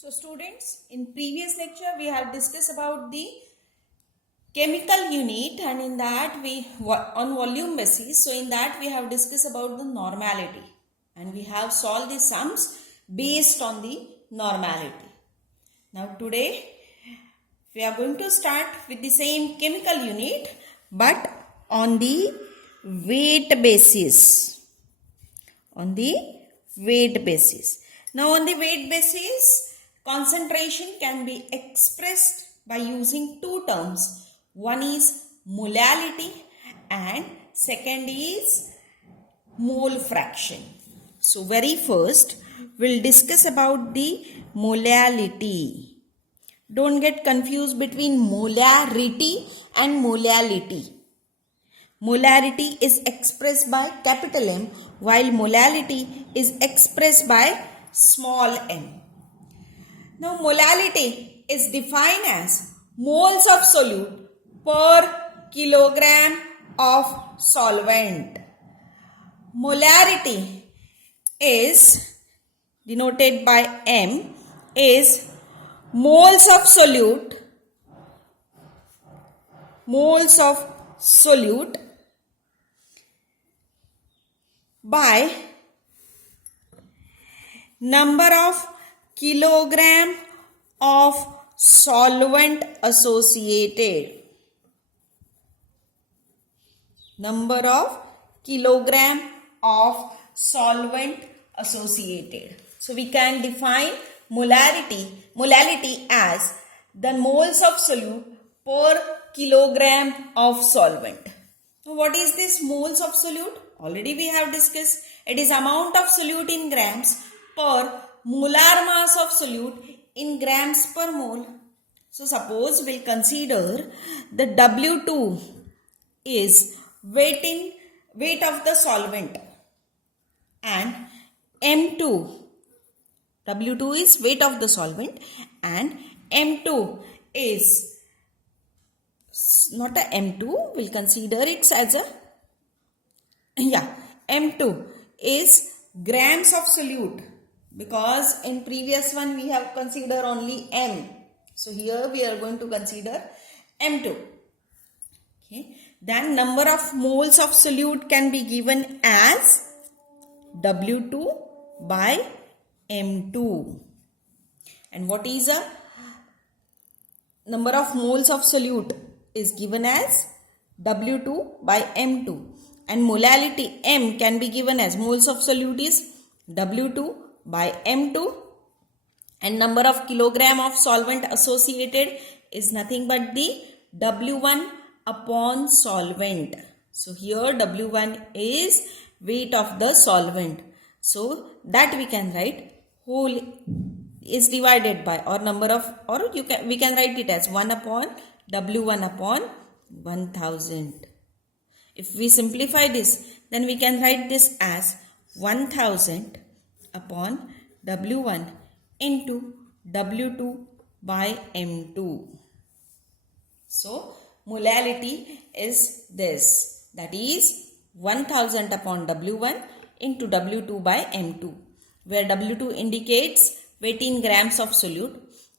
So students, in previous lecture we have discussed about the chemical unit, and in that we on volume basis. So in that we have discussed about the normality, and we have solved the sums based on the normality. Now today we are going to start with the same chemical unit but on the weight basis. On the weight basis. Now on the weight basis, concentration can be expressed by using two terms. One is molality and second is mole fraction. So very first we'll discuss about the molality. Don't get confused between molarity and molality. Molarity is expressed by capital M while molality is expressed by small m. Now molality is defined as moles of solute per kilogram of solvent. Molarity is denoted by M is moles of solute by number of kilogram of solvent associated. Number of kilogram of solvent associated. So we can define molality as the moles of solute per kilogram of solvent. Now what is this moles of solute? Already we have discussed. It is amount of solute in grams per molar mass of solute in grams per mole. So suppose we'll consider the W2 is weight of the solvent and M2. W2 is weight of the solvent and M2 is not a M2. We'll consider it as a M2 is grams of solute, because in previous one we have considered only M. So here we are going to consider M2. Okay. Then number of moles of solute can be given as W2 by M2. And what is a number of moles of solute is given as W2 by M2. And molality M can be given as moles of solute is W2 by M2. And number of kilogram of solvent associated is nothing but the W1 upon solvent. So here W1 is weight of the solvent. So that we can write whole is divided by or number of, or we can write it as 1 upon W1 upon 1000. If we simplify this, then we can write this as 1000 upon W1 into W2 by M2. So molality is this, that is 1000 upon W1 into W2 by M2, where W2 indicates weight in grams of solute,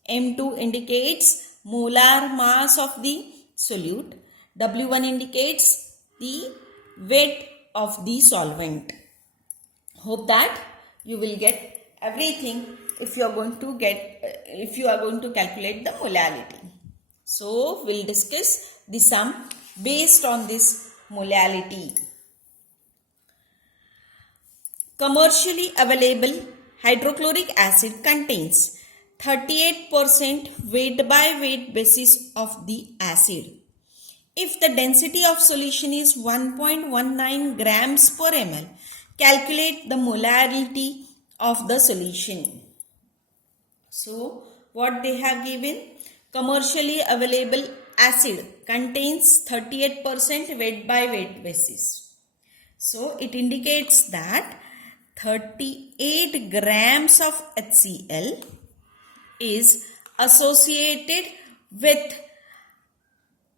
M2 indicates molar mass of the solute, W1 indicates the weight of the solvent. Hope that you will get everything if you are going to calculate the molality. So we'll discuss the sum based on this molality. Commercially available hydrochloric acid contains 38% weight by weight basis of the acid. If the density of solution is 1.19 grams per ml, calculate the molarity of the solution. So what they have given, commercially available acid contains 38% weight by weight basis. So it indicates that 38 grams of HCl is associated with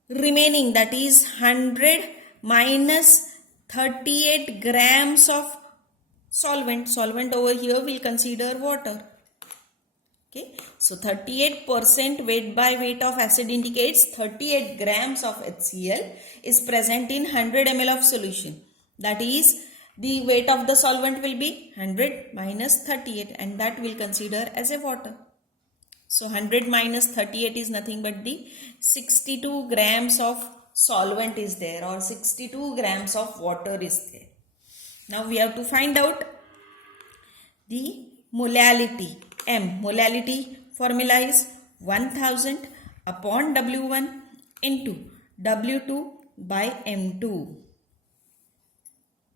remaining, that is 100 minus 38 grams of solvent. Solvent over here we'll consider water. Okay. So 38% weight by weight of acid indicates 38 grams of HCl is present in 100 ml of solution. That is, the weight of the solvent will be 100 minus 38 and that will consider as a water. So 100 minus 38 is nothing but the 62 grams of solvent is there, or 62 grams of water is there. Now we have to find out the molality. Molality formula is 1000 upon W1 into W2 by M2.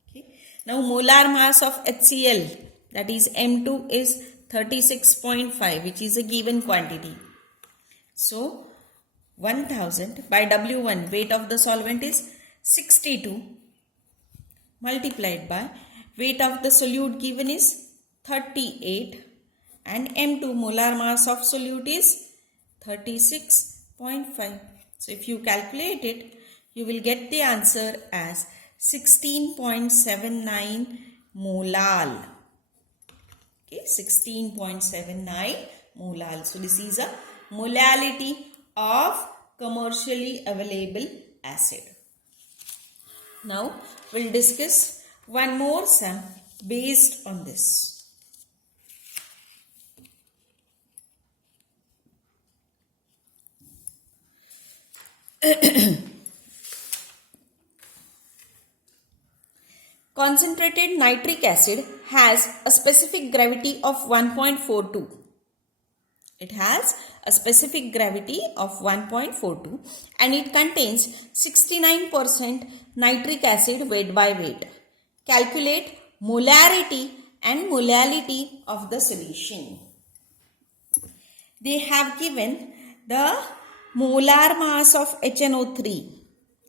Okay. Now molar mass of HCl, that is M2, is 36.5, which is a given quantity. So 1000 by W1, weight of the solvent is 62, multiplied by weight of the solute given is 38, and M2, molar mass of solute, is 36.5. So if you calculate it, you will get the answer as 16.79 molal. Okay, 16.79 molal. So this is a molality of commercially available acid. Now we'll discuss one more sum based on this. Concentrated nitric acid has a specific gravity of 1.42. It has a specific gravity of 1.42 and it contains 69% nitric acid weight by weight. Calculate molarity and molality of the solution. They have given the molar mass of HNO3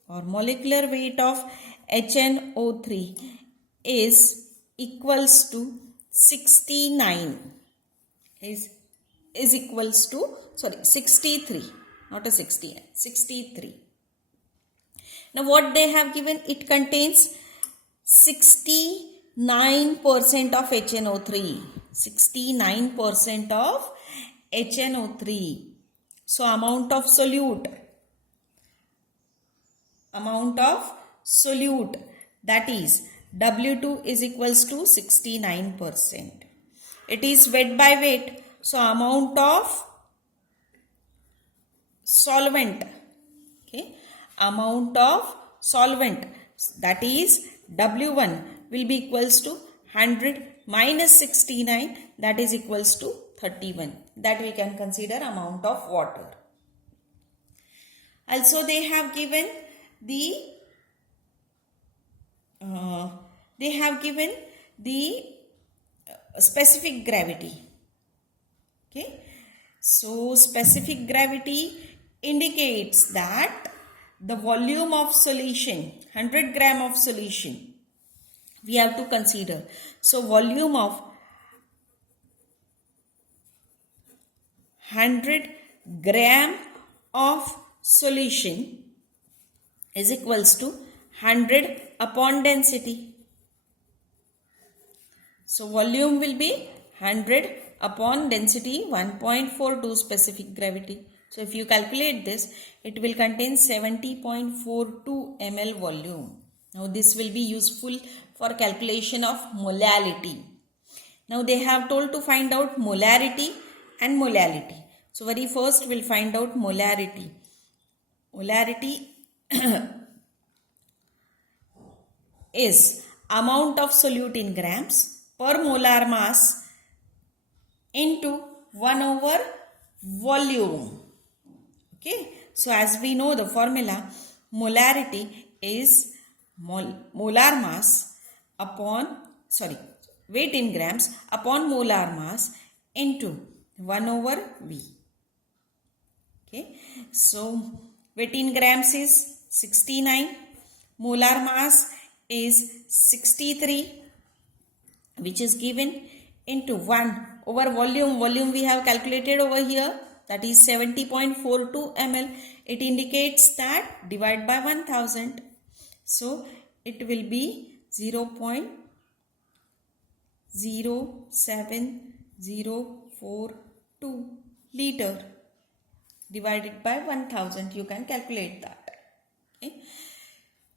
or molecular weight of HNO3 is equals to 69 is equals to 63, not a 60, 63. Now what they have given, it contains 69% of HNO3, 69% of HNO3. So amount of solute, that is W2 is equals to 69%. It is weight by weight. So amount of solvent, okay, amount of solvent, that is W1 will be equals to 100 minus 69, that is equals to 31. That we can consider amount of water. Also they have given the specific gravity. Okay, so specific gravity indicates that the volume of solution, 100 gram of solution, we have to consider. So volume of 100 gram of solution is equals to 100 upon density. So volume will be 100 upon density 1.42 specific gravity. So if you calculate this, it will contain 70.42 ml volume. Now this will be useful for calculation of molality. Now they have told to find out molarity and molality. So very first we'll find out molarity. Molarity is amount of solute in grams per molar mass into 1 over volume. Okay, so as we know the formula, molarity is molar mass upon, weight in grams upon molar mass into 1 over V. Okay, so weight in grams is 69, molar mass is 63, which is given into 1 over volume. Volume we have calculated over here, that is 70.42 ml. It indicates that divide by 1000. So it will be 0.07042 liter divided by 1000. You can calculate that. Okay.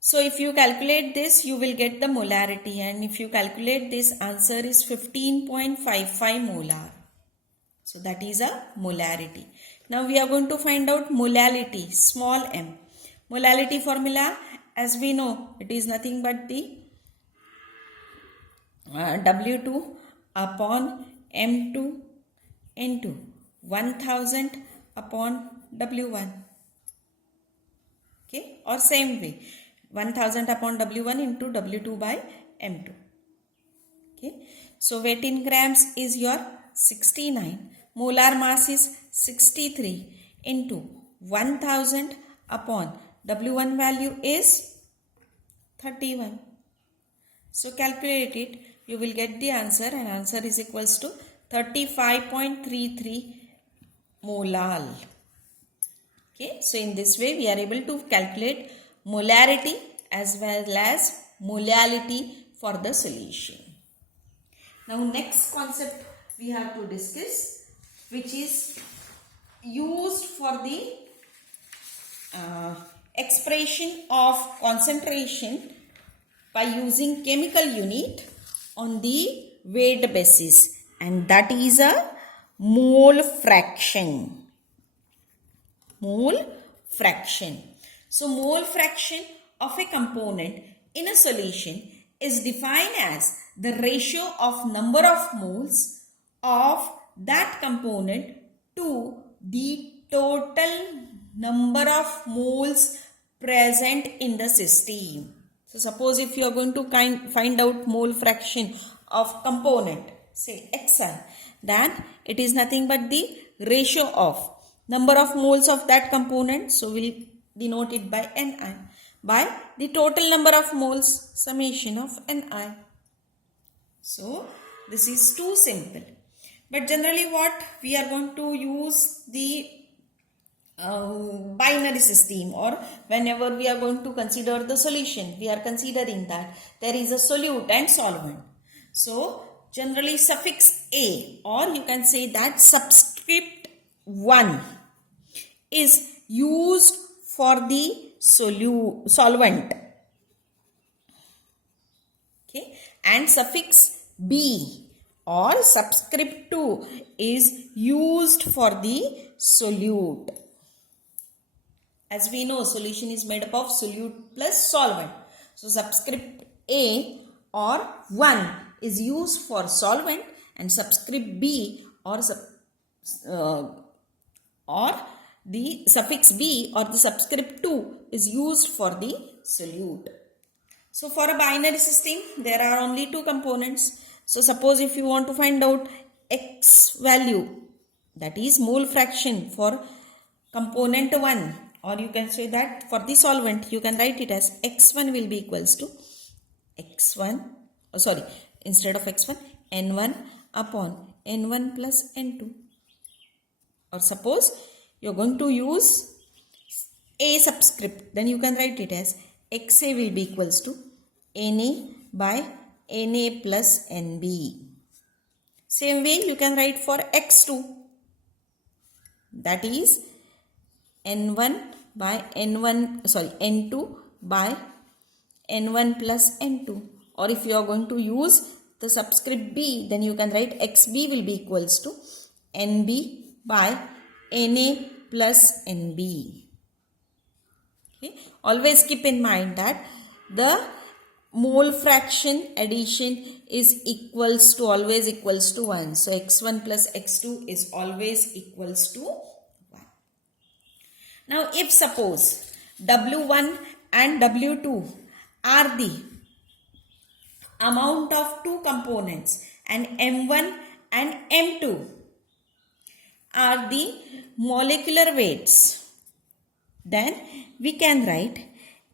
So if you calculate this, you will get the molarity, and if you calculate this, answer is 15.55 molar. So that is a molarity. Now we are going to find out molality, small m. Molality formula, as we know, it is nothing but the W2 upon M2 into 1000 upon W1. Okay, or same way, 1000 upon W1 into W2 by M2. Okay, so weight in grams is your 69. Molar mass is 63 into 1000 upon W1 value is 31. So calculate it, you will get the answer, and answer is equals to 35.33 molal. Okay, so in this way we are able to calculate molarity as well as molality for the solution. Now next concept we have to discuss, which is used for the expression of concentration by using chemical unit on the weight basis, and that is a mole fraction. Mole fraction. So mole fraction of a component in a solution is defined as the ratio of number of moles of that component to the total number of moles present in the system. So suppose if you are going to find out mole fraction of component, say Xi, then it is nothing but the ratio of number of moles of that component. So we'll denote it by Ni, by the total number of moles, summation of Ni. So this is too simple. But generally what we are going to use the binary system, or whenever we are going to consider the solution, we are considering that there is a solute and solvent. So generally suffix A, or you can say that subscript 1 is used for the solvent. Okay, and suffix B or subscript 2 is used for the solute. As we know, solution is made up of solute plus solvent. So subscript A or 1 is used for solvent, and subscript B or the suffix B or the subscript 2 is used for the solute. So for a binary system, there are only two components. So suppose if you want to find out X value, that is mole fraction for component 1, or you can say that for the solvent, you can write it as X1 will be equals to X1, instead of X1, N1 upon N1 plus N2. Or suppose you are going to use A subscript, then you can write it as XA will be equals to NA by NA plus NB. Same way you can write for X2, that is N2 by N1 plus N2. Or if you are going to use the subscript B, then you can write XB will be equals to NB by NA plus NB. Okay. Always keep in mind that the mole fraction addition is always equals to 1. So X1 plus X2 is always equals to 1. Now if suppose W1 and W2 are the amount of two components, and M1 and M2 are the molecular weights, then we can write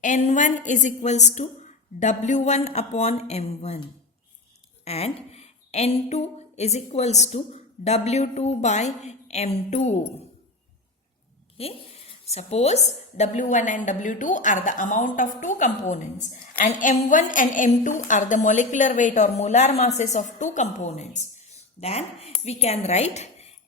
N1 is equals to W1 upon M1 and N2 is equals to W2 by M2. Okay. Suppose W1 and W2 are the amount of two components, and M1 and M2 are the molecular weight or molar masses of two components. Then we can write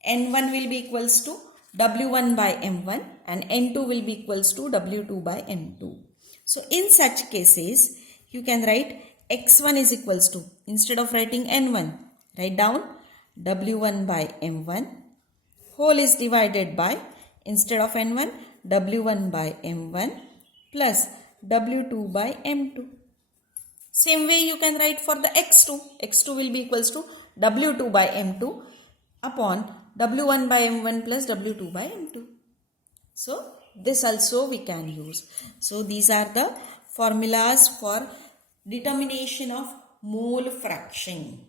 N1 will be equals to W1 by M1 and N2 will be equals to W2 by M2. So in such cases, you can write X1 is equals to, instead of writing N1, write down W1 by M1 whole is divided by, instead of N1, W1 by M1 plus W2 by M2. Same way you can write for the X2. X2 will be equals to W2 by M2 upon W1 by M1 plus W2 by M2. So this also we can use. So these are the formulas for determination of mole fraction.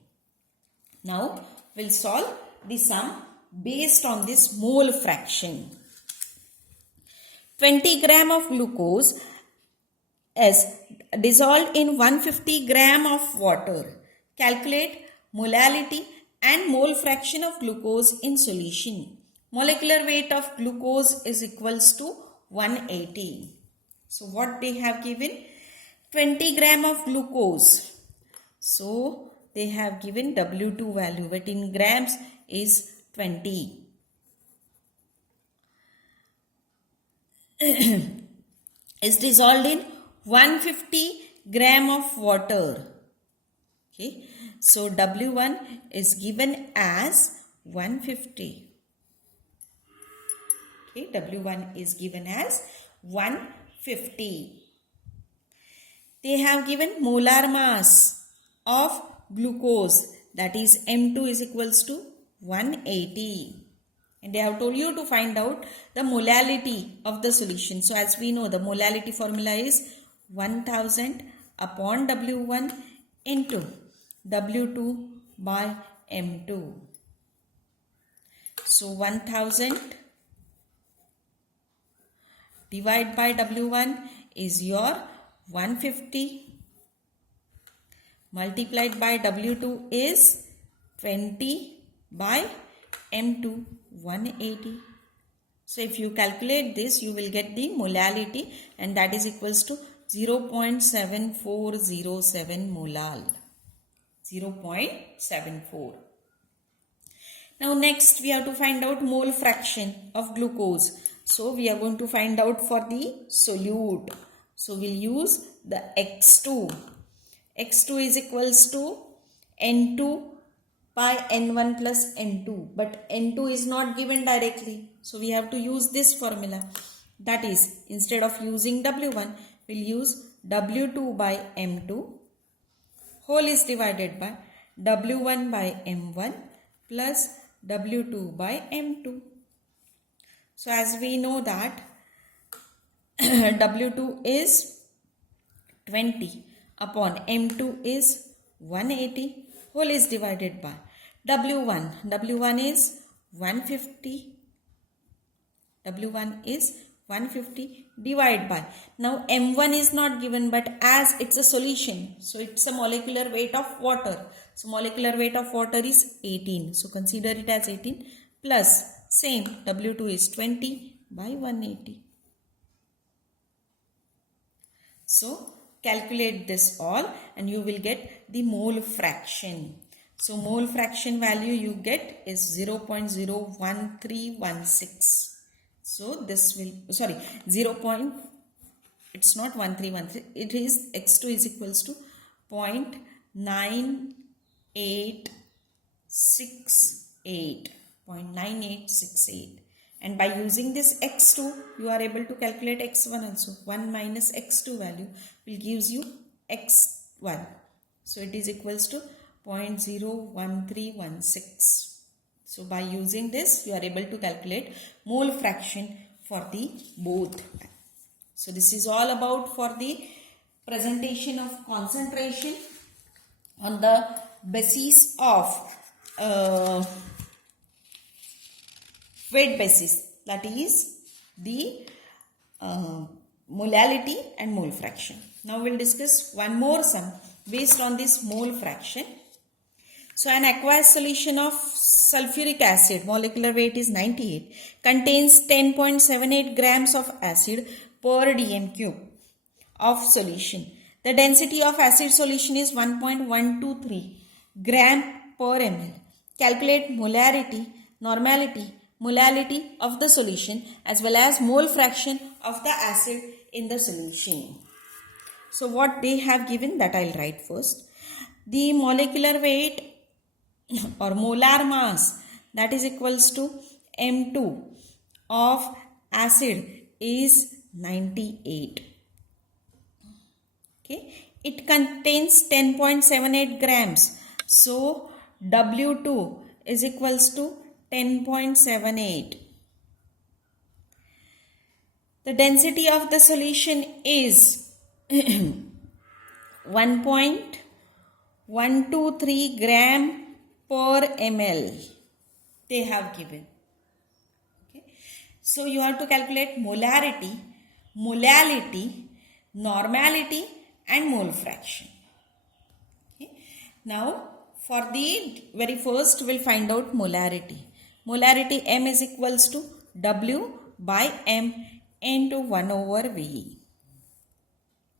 Now we'll solve the sum based on this mole fraction. 20 gram of glucose is dissolved in 150 gram of water. Calculate molality and mole fraction of glucose in solution. Molecular weight of glucose is equals to 180. So what they have given? 20 gram of glucose. So they have given W2 value, but in grams is 20. Is dissolved in 150 gram of water. Okay. So W1 is given as 150. Okay, W1 is given as 150. They have given molar mass of glucose, that is M2 is equals to 180. And they have told you to find out the molality of the solution. So as we know, the molality formula is 1000 upon W1 into W2 by M2. So 1000 divided by W1 is your 150 multiplied by W2 is 20 by M2 180. So if you calculate this, you will get the molality, and that is equals to 0.7407 molal. 0.74. Now next we have to find out mole fraction of glucose. So we are going to find out for the solute. So we'll use the X2. X2 is equals to N2 by N1 plus N2. But N2 is not given directly. So we have to use this formula. That is, instead of using W1, we'll use W2 by M2. Whole is divided by W1 by M1 plus W2 by M2. So as we know that W2 is 20 upon M2 is 180. Whole is divided by W1. W1 is 150. W1 is 150 divided by. Now M1 is not given, but as it's a solution, so it's a molecular weight of water. So molecular weight of water is 18. So consider it as 18 plus same W2 is 20 by 180. So calculate this all and you will get the mole fraction. So mole fraction value you get is 0.01316. So this will, sorry, it's not 1313, it is X2 is equals to 0.9868. And by using this X2, you are able to calculate X1 also. 1 minus X2 value will gives you X1. So it is equals to 0.01316. So by using this, you are able to calculate mole fraction for the both. So this is all about for the presentation of concentration on the basis of weight basis, that is the molality and mole fraction. Now we'll discuss one more sum based on this mole fraction. So an aqueous solution of sulfuric acid, molecular weight is 98, contains 10.78 grams of acid per dm cube of solution. The density of acid solution is 1.123 gram per ml. Calculate molarity normality, molality of the solution as well as mole fraction of the acid in the solution. So what they have given, that I'll write first. The molecular weight or molar mass, that is equals to M2 of acid is 98. Okay, it contains 10.78 grams. So W2 is equals to 10.78. The density of the solution is 1.123 gram per ml. They have given. Okay. So you have to calculate molarity, molality, normality and mole fraction. Okay. Now for the very first we'll find out molarity. Molarity M is equals to W by M into 1 over V.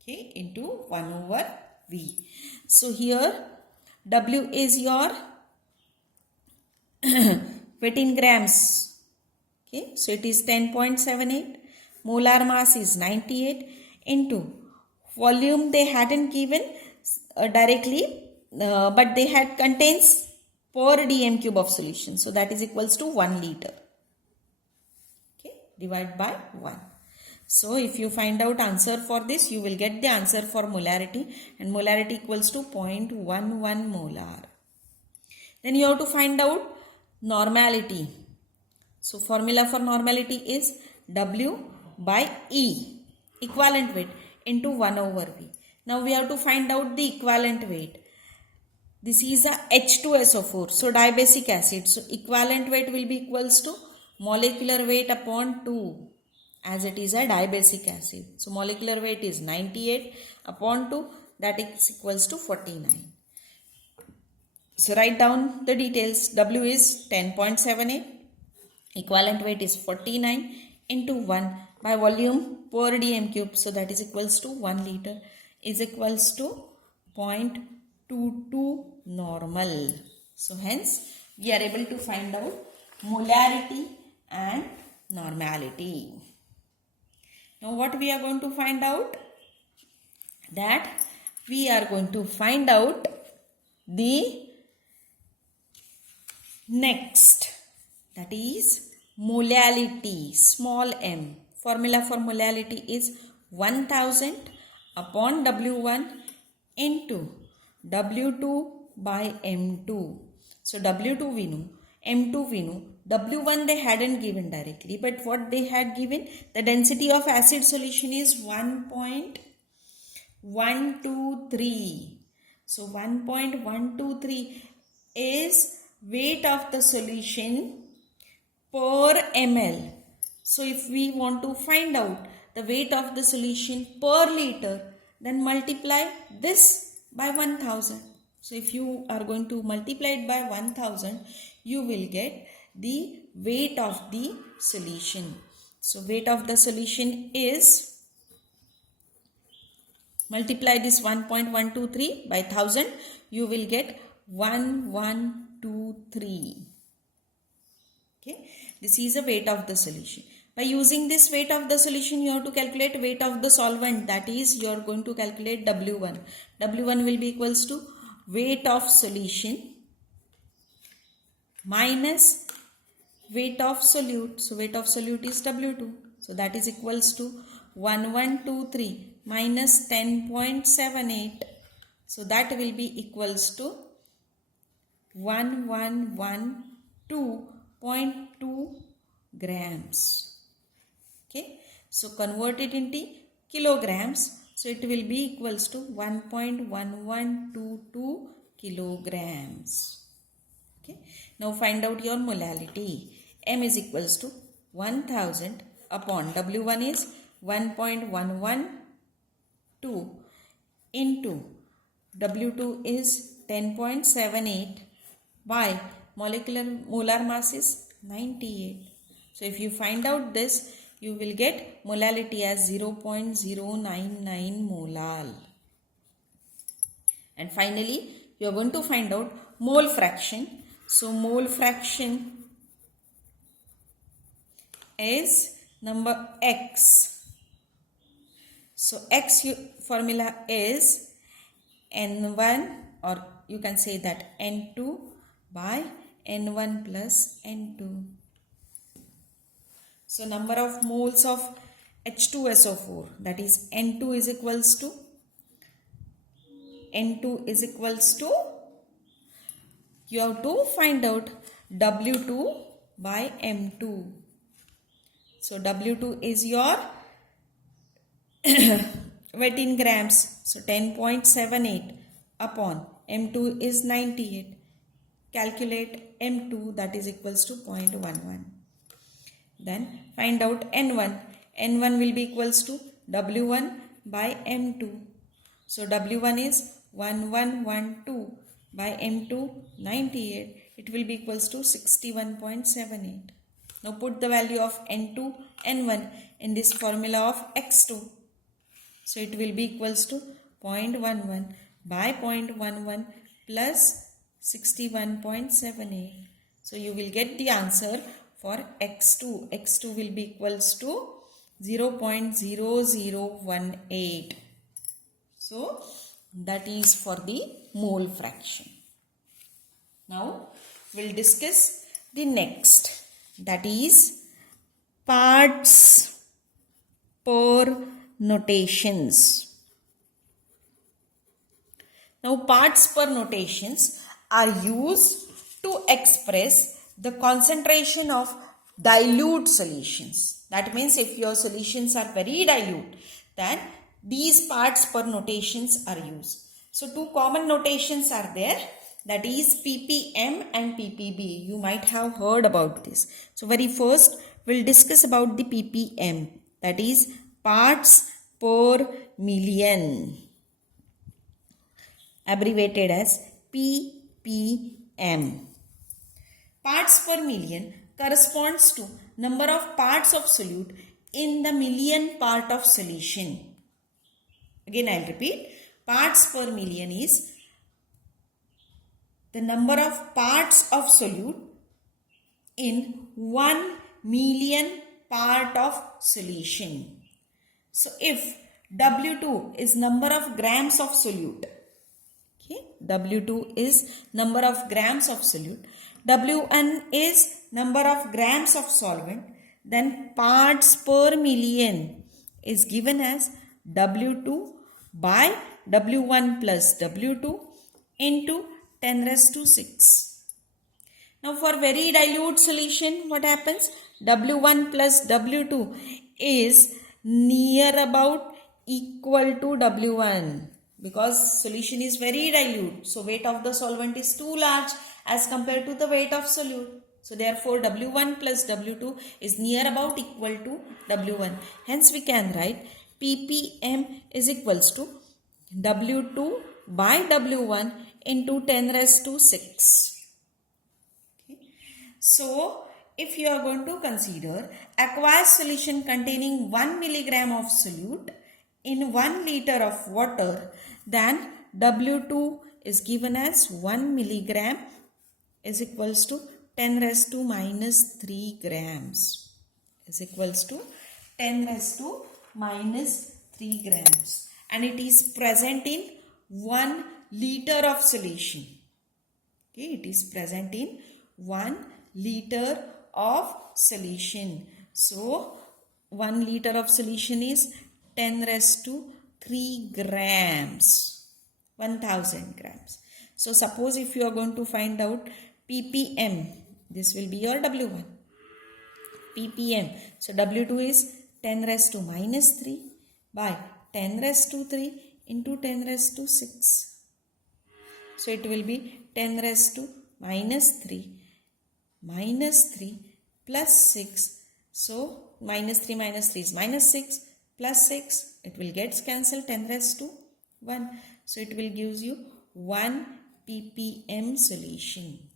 Okay, into 1 over V. So here W is your weight in grams. Okay, so it is 10.78. Molar mass is 98 into volume they hadn't given directly, but they had contains per dm cube of solution. So that is equals to 1 liter. Okay, divide by 1. So if you find out answer for this, you will get the answer for molarity, and molarity equals to 0.11 molar. Then you have to find out normality. So formula for normality is W by E, equivalent weight, into 1 over V. Now we have to find out the equivalent weight. This is a H2SO4, so dibasic acid. So equivalent weight will be equals to molecular weight upon 2, as it is a dibasic acid. So molecular weight is 98 upon 2, that is equals to 49. So write down the details. W is 10.78, equivalent weight is 49 into 1 by volume per dm cube, so that is equals to 1 liter, is equals to 0.22 normal. So hence we are able to find out molarity and normality. Now what we are going to find out? That we are going to find out the next, that is molality, small m. Formula for molality is 1000 upon W1 into W2 by M2. So W2 we know, M2 we know, W1 they hadn't given directly, but what they had given, the density of acid solution is 1.123. So 1.123 is weight of the solution per ml. So if we want to find out the weight of the solution per liter, then multiply this by 1000. So if you are going to multiply it by 1000, you will get the weight of the solution. So weight of the solution is, multiply this 1.123 by 1000, you will get 1123. Okay, this is the weight of the solution. By using this weight of the solution, you have to calculate weight of the solvent, that is you are going to calculate W1. W1 will be equals to weight of solution minus weight of solute. So weight of solute is W2. So that is equals to 1123 minus 10.78. So that will be equals to 1112.2 grams. Okay, so convert it into kilograms. So it will be equals to 1.1122 kilograms. Okay, now find out your molality. M is equals to 1000 upon W1 is 1.112 into W2 is 10.78 by molar mass is 98. So if you find out this, you will get molality as 0.099 molal. And finally, you are going to find out mole fraction. So mole fraction is number x. So x formula is n1, or you can say that n2 by n1 plus n2. So number of moles of H2SO4, that is n2 is equals to you have to find out W2 by M2. So W2 is your weight in grams. So 10.78 upon M2 is 98. Calculate M2, that is equals to 0.11. Then find out N1. N1 will be equals to W1 by M2. So W1 is 1112 by M2 98. It will be equals to 61.78. Now put the value of N2, N1 in this formula of X2. So it will be equals to 0.11 by 0.11 plus 61.78. So you will get the answer for X2. X2 will be equals to 0.0018. So that is for the mole fraction. Now we'll discuss the next, that is parts per notations. Now parts per notations are used to express the concentration of dilute solutions. That means if your solutions are very dilute, then these parts per notations are used. So two common notations are there, that is ppm and ppb. You might have heard about this. So very first we'll discuss about the ppm, that is parts per million, abbreviated as ppm. Parts per million corresponds to number of parts of solute in the million part of solution. Again I'll repeat, parts per million is the number of parts of solute in 1 million part of solution. So if W2 is number of grams of solute, okay, W2 is number of grams of solute, W1 is number of grams of solvent, then parts per million is given as W2 by W1 plus W2 into 10 raised to 6. Now for very dilute solution, what happens? W1 plus W2 is near about equal to W1, because solution is very dilute. So weight of the solvent is too large as compared to the weight of solute. So therefore W1 plus W2 is near about equal to W1. Hence we can write ppm is equals to W2 by W1 into 10 raised to 6. Okay. So if you are going to consider aqueous solution containing 1 milligram of solute in 1 liter of water, then W2 is given as 1 milligram is equals to 10 raised to minus 3 grams, is equals to 10 raised to minus 3 grams, and it is present in 1 liter of solution. Okay, it is present in 1 liter of solution. So 1 liter of solution is 10 raised to 3 grams, 1000 grams. So suppose if you are going to find out ppm, this will be your W1. ppm. So W2 is 10 raised to minus 3 by 10 raised to 3 into 10 raised to 6. So it will be 10 raised to minus 3 plus 6. So minus 3 is minus 6 plus 6. It will get cancelled, 10 raised to 1. So it will give you 1 ppm solution.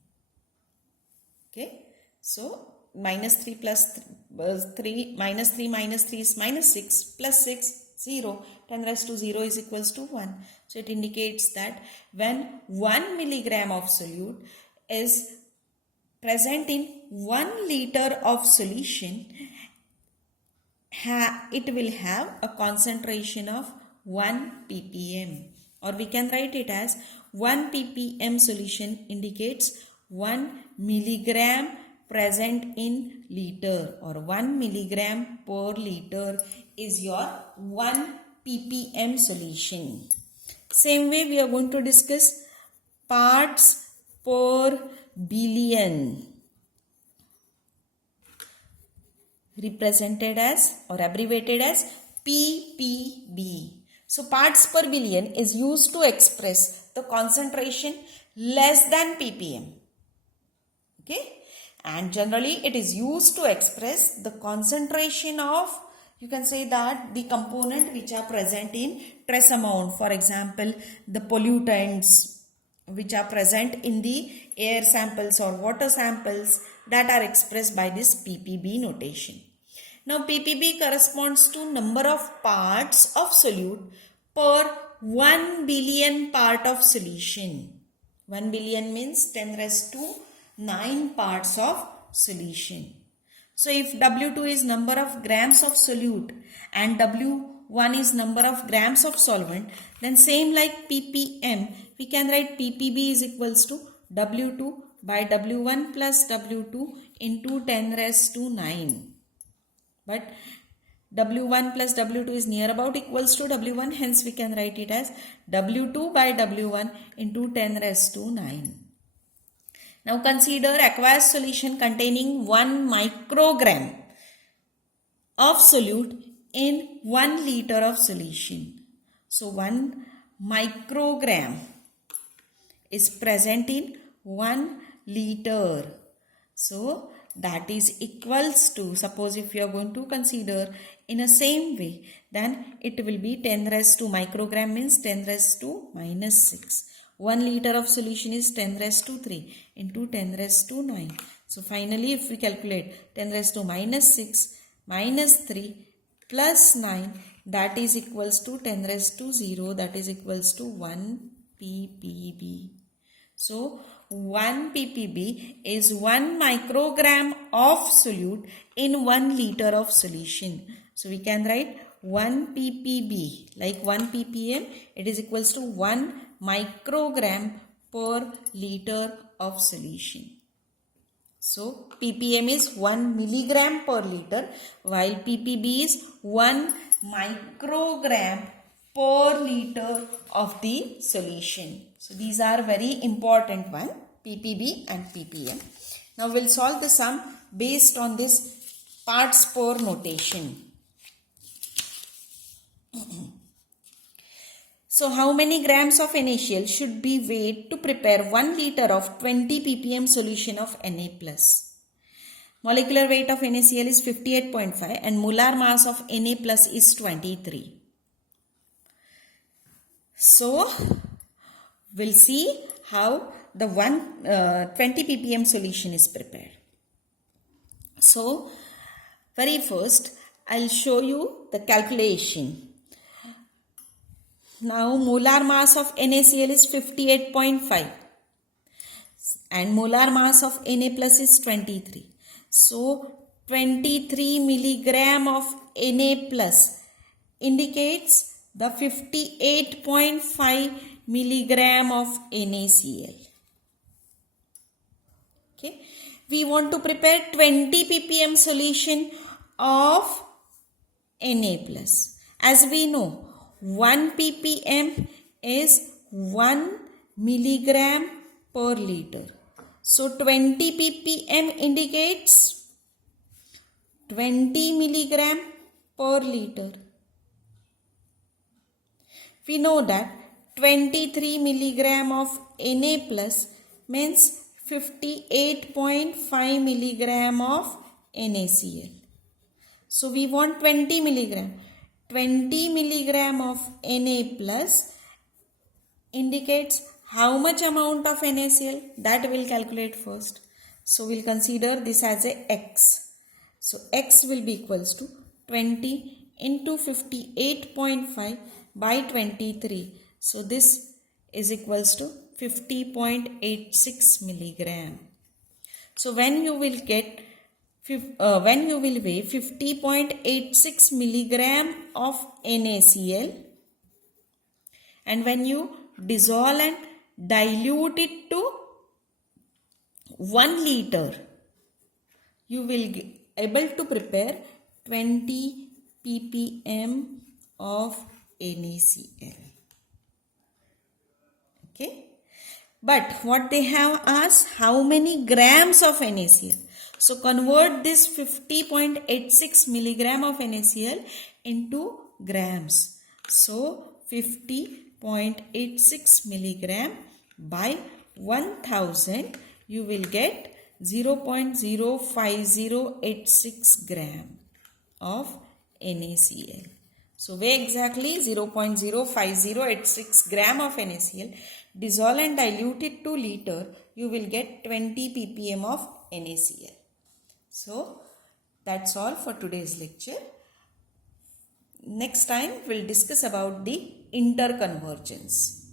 Okay. So minus 3 plus 3, minus 3 is minus 6 plus 6, 0. 10 raised to 0 is equals to 1. So it indicates that when 1 milligram of solute is present in 1 liter of solution, it will have a concentration of 1 ppm, or we can write it as 1 ppm solution indicates 1 milligram present in liter, or 1 milligram per liter is your 1 ppm solution. Same way we are going to discuss parts per billion, represented as or abbreviated as ppb. So parts per billion is used to express the concentration less than ppm. Okay, and generally it is used to express the concentration of, you can say that, the component which are present in trace amount. For example, the pollutants which are present in the air samples or water samples, that are expressed by this ppb notation. Now ppb corresponds to number of parts of solute per 1 billion part of solution. 1 billion means 10 raised to 9 parts of solution. So if W2 is number of grams of solute and W1 is number of grams of solvent, then same like ppm, we can write ppb is equals to W2 by W1 plus W2 into 10 raised to 9. But W1 plus W2 is near about equals to W1, hence we can write it as W2 by W1 into 10 raised to 9. Now consider aqueous solution containing 1 microgram of solute in 1 liter of solution. So 1 microgram is present in 1 liter. So that is equals to, suppose if you are going to consider in a same way, then it will be 10 raised to microgram means 10 raised to minus 6. 1 liter of solution is 10 raised to 3 into 10 raised to 9. So finally if we calculate 10 raised to minus 6 minus 3 plus 9, that is equals to 10 raised to 0, that is equals to 1 ppb. So 1 ppb is 1 microgram of solute in 1 liter of solution. So we can write 1 ppb like 1 ppm, it is equals to 1 microgram per liter of solution. So ppm is 1 milligram per liter, while ppb is 1 microgram per liter of the solution. So these are very important one, ppb and ppm. Now we'll solve the sum based on this parts per notation. So how many grams of NaCl should be weighed to prepare 1 liter of 20 ppm solution of Na+? Molecular weight of NaCl is 58.5 and molar mass of Na+ is 23. So we'll see how the 20 ppm solution is prepared. So very first I'll show you the calculation. Now molar mass of NaCl is 58.5 and molar mass of Na+ is 23. So 23 milligram of Na+ indicates the 58.5 milligram of NaCl. Okay, we want to prepare 20 ppm solution of Na+. As we know, 1 ppm is 1 milligram per liter. So 20 ppm indicates 20 milligram per liter. We know that 23 milligram of Na+ means 58.5 milligram of NaCl. So we want 20 milligram. 20 milligram of Na+ indicates how much amount of NaCl, that we'll calculate first. So we'll consider this as a x. So x will be equals to 20 into 58.5 by 23. So this is equals to 50.86 milligram. So when you will get when you will weigh 50.86 milligram of NaCl, and when you dissolve and dilute it to 1 liter, you will be able to prepare 20 ppm of NaCl. Okay. But what they have asked, how many grams of NaCl? So convert this 50.86 milligram of NaCl into grams. So 50.86 milligram by 1000, you will get 0.05086 gram of NaCl. So weigh exactly 0.05086 gram of NaCl. Dissolve and dilute it to liter. You will get 20 ppm of NaCl. So that's all for today's lecture. Next time we'll discuss about the interconvergence.